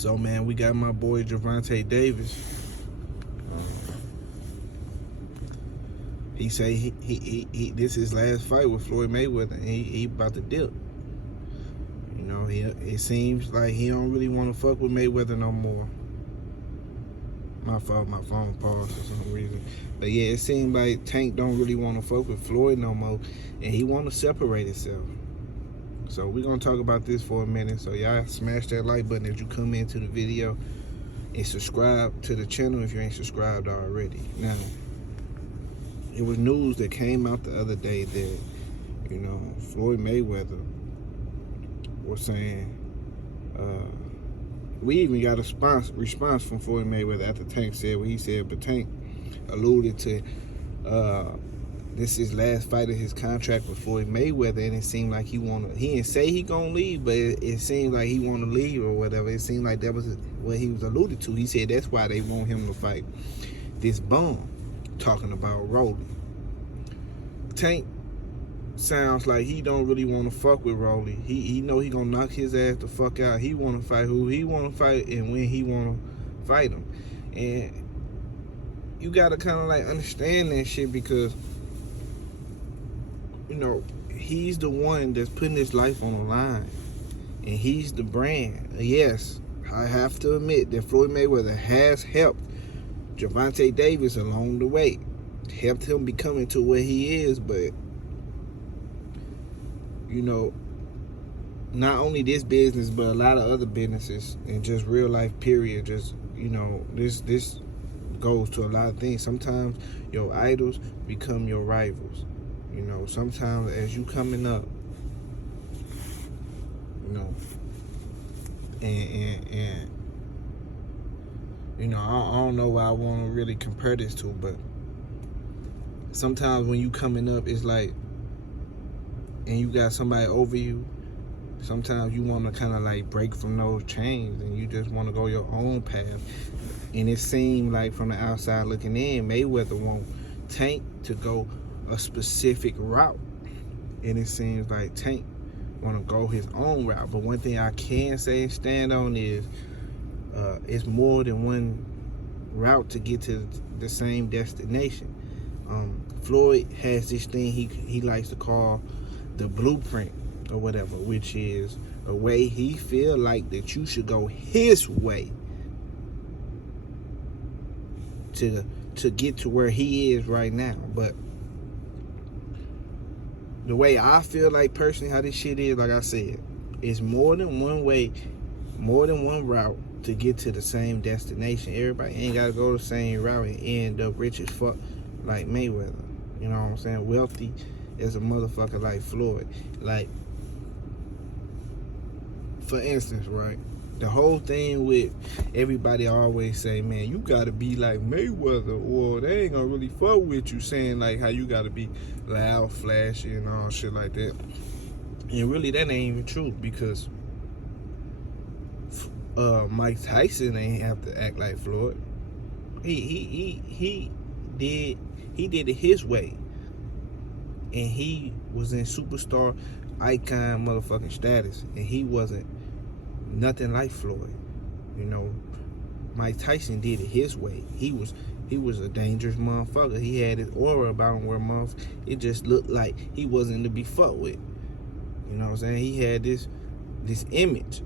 So, man, we got my boy Gervonta Davis. He say he this his last fight with Floyd Mayweather, and he about to dip. You know, it seems like he don't really want to fuck with Mayweather no more. My fault, my phone paused for some reason. But yeah, it seems like Tank don't really want to fuck with Floyd no more, and he want to separate himself. So we're gonna talk about this for a minute. So y'all smash that like button as you come into the video, and subscribe to the channel if you ain't subscribed already. Now, it was news that came out the other day that, you know, Floyd Mayweather was saying, we even got a response from Floyd Mayweather after Tank said what he said, but Tank alluded to this is last fight of his contract with Floyd Mayweather, and it seemed like he didn't say he gonna leave, but it seemed like he wanna leave or whatever. It seemed like that was what he was alluded to. He said that's why they want him to fight this bum, talking about Rolly. Tank sounds like he don't really want to fuck with Rolly. He know he gonna knock his ass the fuck out. He want to fight who he want to fight and when he want to fight him. And you gotta kind of like understand that shit, because, you know, he's the one that's putting his life on the line, and he's the brand. Yes, I have to admit that Floyd Mayweather has helped Gervonta Davis along the way, helped him becoming to where he is. But, you know, not only this business, but a lot of other businesses and just real life period, just, you know, this goes to a lot of things. Sometimes your idols become your rivals. You know, sometimes as you coming up, you know, and you know, I don't know why I want to really compare this to, but sometimes when you coming up, it's like, and you got somebody over you, sometimes you want to kind of like break from those chains, and you just want to go your own path. And it seemed like from the outside looking in, Mayweather want Tank to go a specific route, and it seems like Tank want to go his own route. But one thing I can say and stand on is it's more than one route to get to the same destination. Floyd has this thing he likes to call the blueprint or whatever, which is a way he feel like that you should go his way to get to where he is right now. But the way I feel like personally how this shit is, like I said, it's more than one way, more than one route to get to the same destination. Everybody ain't gotta go the same route and end up rich as fuck like Mayweather. You know what I'm saying? Wealthy as a motherfucker like Floyd. Like, for instance, right? The whole thing with everybody always say, man, you gotta be like Mayweather or they ain't gonna really fuck with you, saying like how you gotta be loud, flashy, and all shit like that. And really, that ain't even true, because Mike Tyson ain't have to act like Floyd. He did it his way, and he was in superstar icon motherfucking status, and he wasn't nothing like Floyd. You know, Mike Tyson did it his way. He was a dangerous motherfucker. He had his aura about him where it just looked like he wasn't to be fucked with. You know what I'm saying? He had this image.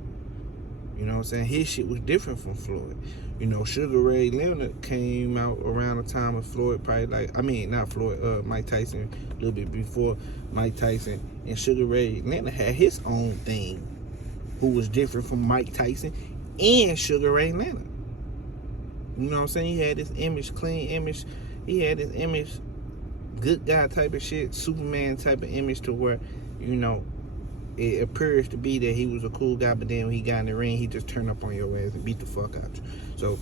You know what I'm saying? His shit was different from Floyd. You know, Sugar Ray Leonard came out around the time of Floyd, probably like, I mean, not Floyd, Mike Tyson, a little bit before Mike Tyson. And Sugar Ray Leonard had his own thing, who was different from Mike Tyson and Sugar Ray Leonard. You know what I'm saying? He had this image, clean image. He had this image, good guy type of shit, Superman type of image, to where, you know, it appears to be that he was a cool guy, but then when he got in the ring, he just turned up on your ass and beat the fuck out you. So,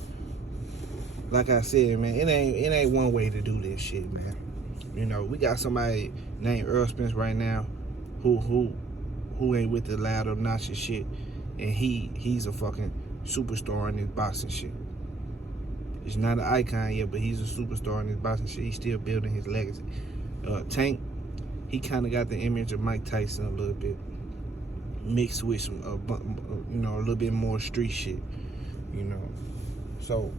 like I said, man, it ain't one way to do this shit, man. You know, we got somebody named Earl Spence right now, who ain't with the loud obnoxious shit, and he's a fucking superstar in this boxing shit. He's not an icon yet, but he's a superstar in this boxing shit. He's still building his legacy. Tank, he kind of got the image of Mike Tyson a little bit, mixed with some, you know, a little bit more street shit. you know. So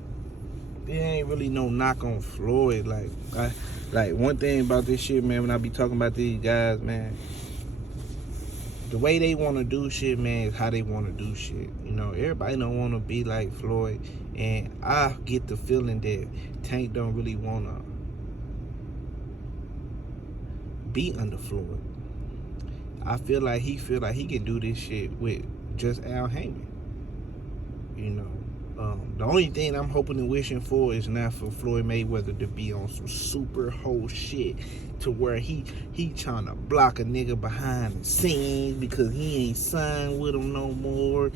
there ain't really no knock on Floyd. Like one thing about this shit, man, when I be talking about these guys, man, the way they want to do shit, man, is how they want to do shit. You know, everybody don't want to be like Floyd, and I get the feeling that Tank don't really want to be under Floyd. I feel like he can do this shit with just Al Heyman. You know, the only thing I'm hoping and wishing for is not for Floyd Mayweather to be on some super whole shit to where he trying to block a nigga behind the scenes because he ain't signed with him no more.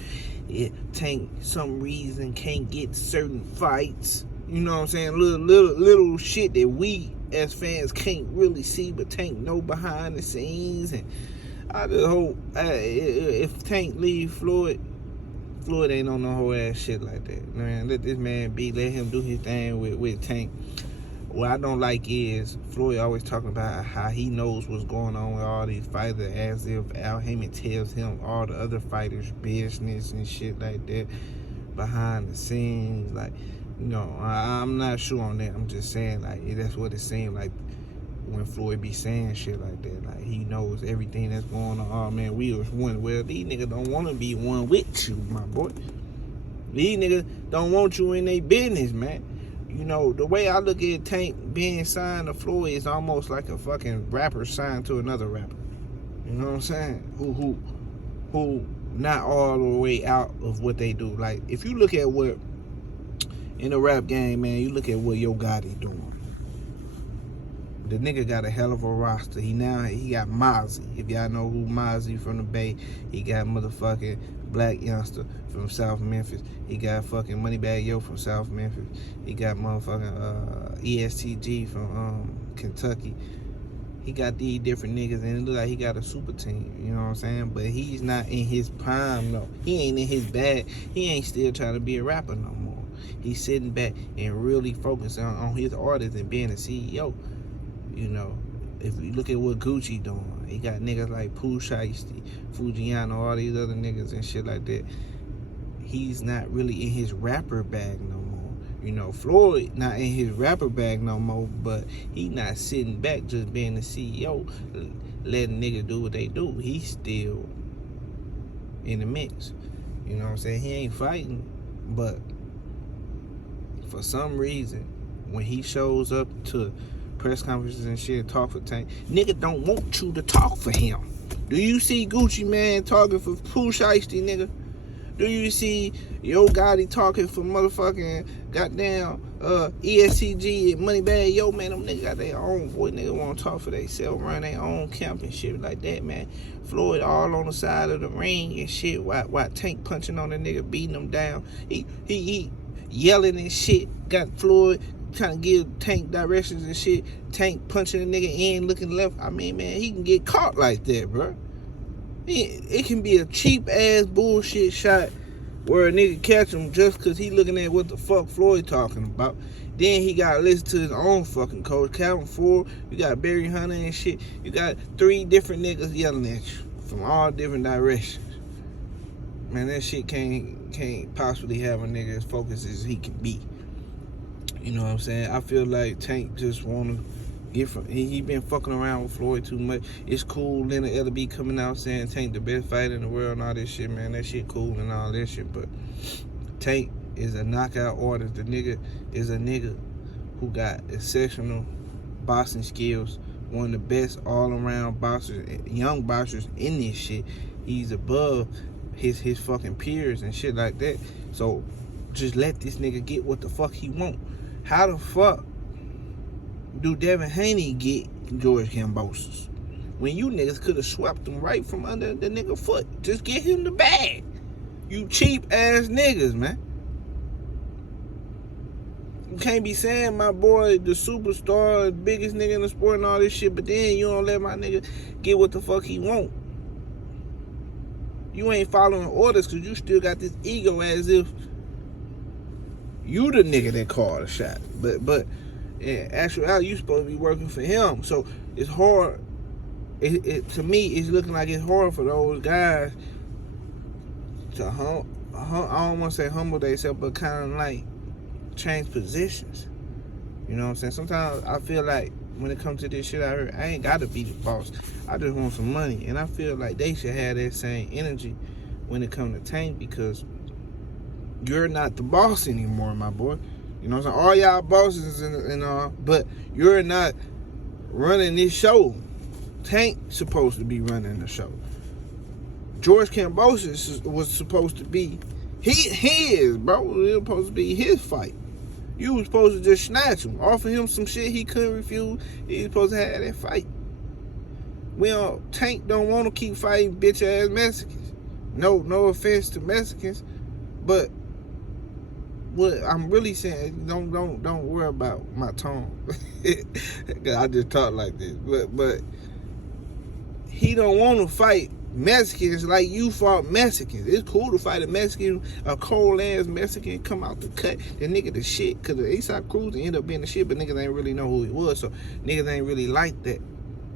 Tank some reason can't get certain fights. You know what I'm saying? Little shit that we as fans can't really see, but Tank know behind the scenes. And I just hope if Tank leave Floyd ain't on no whole ass shit like that. Man, let this man be. Let him do his thing with Tank. What I don't like is Floyd always talking about how he knows what's going on with all these fighters, as if Al Heyman tells him all the other fighters' business and shit like that behind the scenes. Like, you know, I'm not sure on that. I'm just saying, like, that's what it seemed like when Floyd be saying shit like that. Like, he knows everything that's going on. Oh, man, we was one. Well, these niggas don't want to be one with you, my boy. These niggas don't want you in their business, man. You know, the way I look at Tank being signed to Floyd is almost like a fucking rapper signed to another rapper. You know what I'm saying? Who not all the way out of what they do. Like, if you look at what, in the rap game, man, you look at what Yo Gotti doing. The nigga got a hell of a roster. He got Mozzie. If y'all know who Mozzie from the Bay, he got motherfucking Black Youngster from South Memphis. He got fucking Moneybag Yo from South Memphis. He got motherfucking ESTG from Kentucky. He got these different niggas, and it look like he got a super team. You know what I'm saying? But he's not in his prime, no. He ain't in his bag. He ain't still trying to be a rapper no more. He's sitting back and really focusing on his artist and being a CEO. You know, if you look at what Gucci doing, he got niggas like Pooh Shiesty, Fujiano, all these other niggas and shit like that. He's not really in his rapper bag no more. You know, Floyd not in his rapper bag no more, but he not sitting back just being the CEO, letting niggas do what they do. He's still in the mix. You know what I'm saying? He ain't fighting, but for some reason, when he shows up to press conferences and shit, talk for Tank, nigga don't want you to talk for him. Do you see Gucci Man talking for Pooh Shiesty, nigga? Do you see Yo Gotti talking for motherfucking goddamn ESCG and Moneybag Yo, man? Them niggas got their own voice. Nigga want to talk for themselves, run their own camp and shit like that, man. Floyd all on the side of the ring and shit. While Tank punching on the nigga, beating him down. He yelling and shit. Got Floyd trying to give Tank directions and shit. Tank punching a nigga in, looking left. I mean, man, he can get caught like that, bro. It can be a cheap ass bullshit shot where a nigga catch him just cause he looking at what the fuck Floyd talking about. Then he gotta listen to his own fucking coach, Calvin Ford. You got Barry Hunter and shit. You got 3 different niggas yelling at you from all different directions. Man, that shit can't possibly have a nigga as focused as he can be. You know what I'm saying? I feel like Tank just wanna get from. He been fucking around with Floyd too much. It's cool Leonard LB coming out saying Tank the best fighter in the world and all this shit, man. That shit cool and all that shit, but Tank is a knockout artist. The nigga is a nigga who got exceptional boxing skills. One of the best all-around boxers, young boxers in this shit. He's above his fucking peers and shit like that. So just let this nigga get what the fuck he want. How the fuck do Devin Haney get George Kambosos when you niggas could have swept him right from under the nigga foot? Just get him the bag. You cheap ass niggas, man. You can't be saying my boy the superstar, biggest nigga in the sport and all this shit, but then you don't let my nigga get what the fuck he want. You ain't following orders because you still got this ego as if you the nigga that called a shot. But in actuality, you supposed to be working for him. So it's hard. To me, it's looking like it's hard for those guys to I don't want to say humble themselves, but kind of like change positions. You know what I'm saying? Sometimes I feel like when it comes to this shit out here, I ain't got to be the boss. I just want some money. And I feel like they should have that same energy when it comes to Tank, because you're not the boss anymore, my boy. You know what I'm saying? All y'all bosses and all, but you're not running this show. Tank supposed to be running the show. George Kambosos was supposed to be his, bro. It was supposed to be his fight. You was supposed to just snatch him, offer him some shit he couldn't refuse. He was supposed to have that fight. Tank don't want to keep fighting bitch ass Mexicans. No offense to Mexicans, but what I'm really saying, don't worry about my tone. I just talk like this, but he don't want to fight Mexicans like you fought Mexicans. It's cool to fight a Mexican, a cold ass Mexican, come out the cut. The nigga the shit, cause the ASAP Cruz ended up being the shit, but niggas ain't really know who he was, so niggas ain't really like that.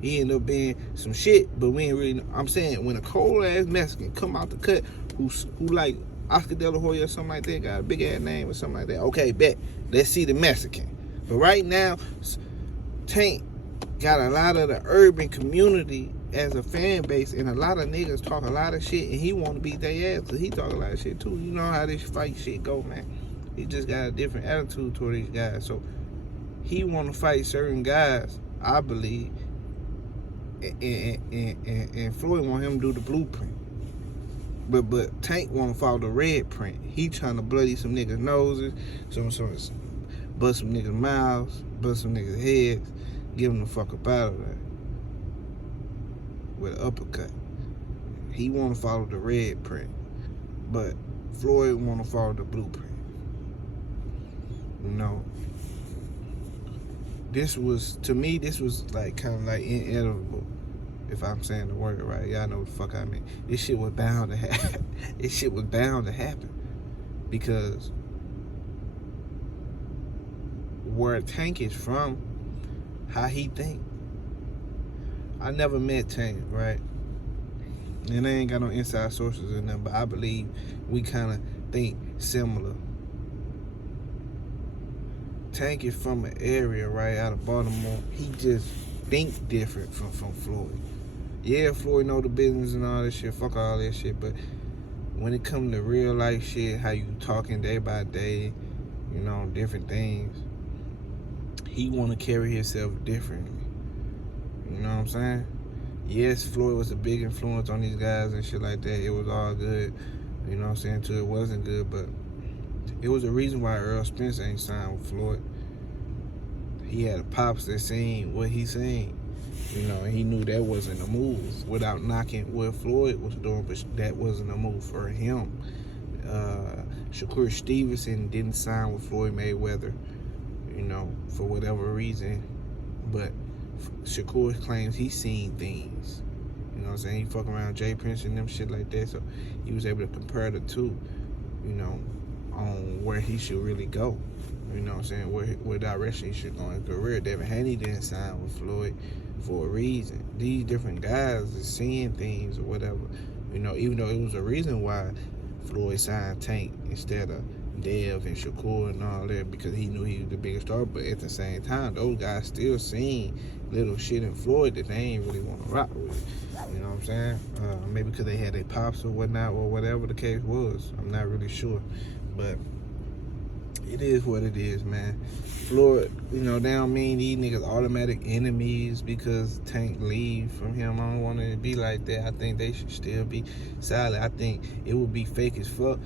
He ended up being some shit, but we ain't really know. I'm saying, when a cold ass Mexican come out the cut, who like Oscar De La Hoya or something like that, got a big ass name or something like that, okay, bet. Let's see the Mexican. But right now, Tank got a lot of the urban community as a fan base, and a lot of niggas talk a lot of shit, and he want to beat their ass, because he talk a lot of shit too. You know how this fight shit go, man. He just got a different attitude toward these guys, so he want to fight certain guys, I believe, and Floyd want him to do the blueprint. But Tank want to follow the red print. He trying to bloody some niggas' noses, bust some niggas' mouths, bust some niggas' heads, give them the fuck up out of there with an uppercut. He want to follow the red print, but Floyd want to follow the blueprint. You know, to me, this was like kind of like inevitable. If I'm saying the word right, y'all know what the fuck I mean. This shit was bound to happen. This shit was bound to happen, because where Tank is from, how he think. I never met Tank, right? And I ain't got no inside sources in them, but I believe we kind of think similar. Tank is from an area right out of Baltimore. He just think different from Floyd. Yeah, Floyd know the business and all this shit. Fuck all that shit. But when it comes to real life shit, how you talking day by day, you know, different things, he want to carry himself differently. You know what I'm saying? Yes, Floyd was a big influence on these guys and shit like that. It was all good. You know what I'm saying? Until it wasn't good. But it was a reason why Earl Spence ain't signed with Floyd. He had a pops that seen what he seen. You know, and he knew that wasn't a move, without knocking what Floyd was doing, but that wasn't a move for him. Shakur Stevenson didn't sign with Floyd Mayweather, you know, for whatever reason. But Shakur claims he's seen things. You know what I'm saying? He fuck around Jay Prince and them shit like that. So he was able to compare the two, you know, on where he should really go. You know what I'm saying? Where direction he should go in his career. Devin Haney didn't sign with Floyd for a reason. These different guys are seeing things or whatever. You know, even though it was a reason why Floyd signed Tank instead of Dev and Shakur and all that, because he knew he was the biggest star. But at the same time, those guys still seen little shit in Floyd that they ain't really want to rock with. You know what I'm saying? Maybe because they had their pops or whatnot, or whatever the case was. I'm not really sure. But it is what it is, man. Floyd, you know, they don't mean these niggas automatic enemies because Tank leave from him. I don't want it to be like that. I think they should still be solid. I think it would be fake as fuck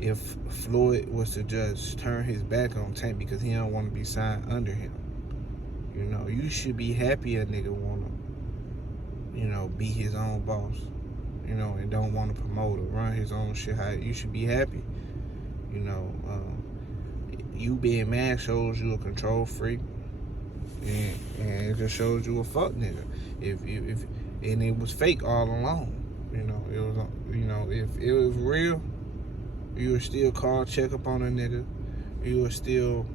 if Floyd was to just turn his back on Tank because he don't want to be signed under him. You know, you should be happy a nigga want to, you know, be his own boss, you know, and don't want to promote or run his own shit. You should be happy, you know. You being mad shows you a control freak, and it just shows you a fuck nigga. And it was fake all along. You know, it was. You know, if it was real, you would still call, check up on a nigga. You would still,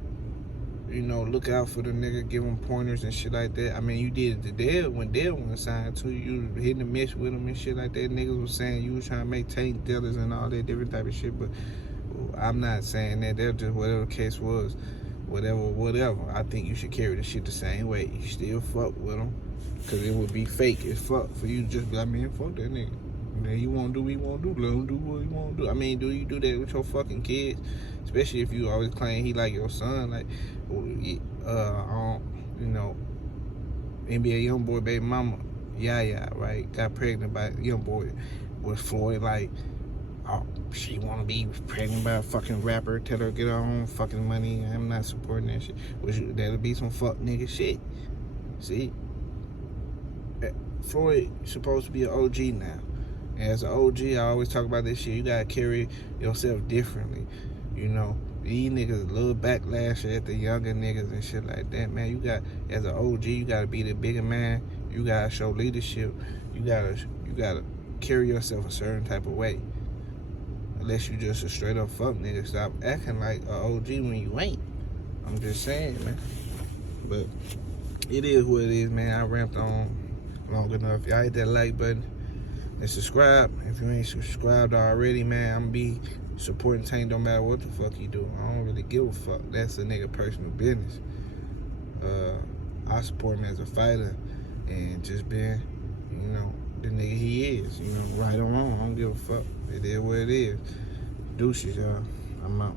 look out for the nigga, give him pointers and shit like that. I mean, you did it to Dale when Dale was signed to you, hitting the mesh with him and shit like that. Niggas was saying you was trying to make tank dealers and all that different type of shit, but I'm not saying that. That's just whatever the case was. Whatever. I think you should carry the shit the same way. You still fuck with him, because it would be fake as fuck for you to just be like, man, fuck that nigga. Man, he won't do what he won't do. Let him do what he won't do. I mean, do you do that with your fucking kids? Especially if you always claim he like your son. Like, NBA YoungBoy baby mama, yeah, right? Got pregnant by YoungBoy with Floyd. Like, oh, she wanna be pregnant by a fucking rapper. Tell her to get her own fucking money. I'm not supporting that shit. That'll be some fuck nigga shit. See, Floyd supposed to be an OG now. As an OG, I always talk about this shit. You gotta carry yourself differently. These niggas a little backlash at the younger niggas and shit like that, man. As an OG, you gotta be the bigger man. You gotta show leadership. You gotta carry yourself a certain type of way. Unless you just a straight up fuck nigga. Stop acting like an OG when you ain't. I'm just saying, man. But it is what it is, man. I ramped on long enough. Y'all hit that like button and subscribe. If you ain't subscribed already, man, I'm be supporting Tank no matter what the fuck you do. I don't really give a fuck. That's a nigga personal business. I support him as a fighter and just being, the nigga he is. Right or wrong, I don't give a fuck. It is what it is. Deuces, y'all. I'm out.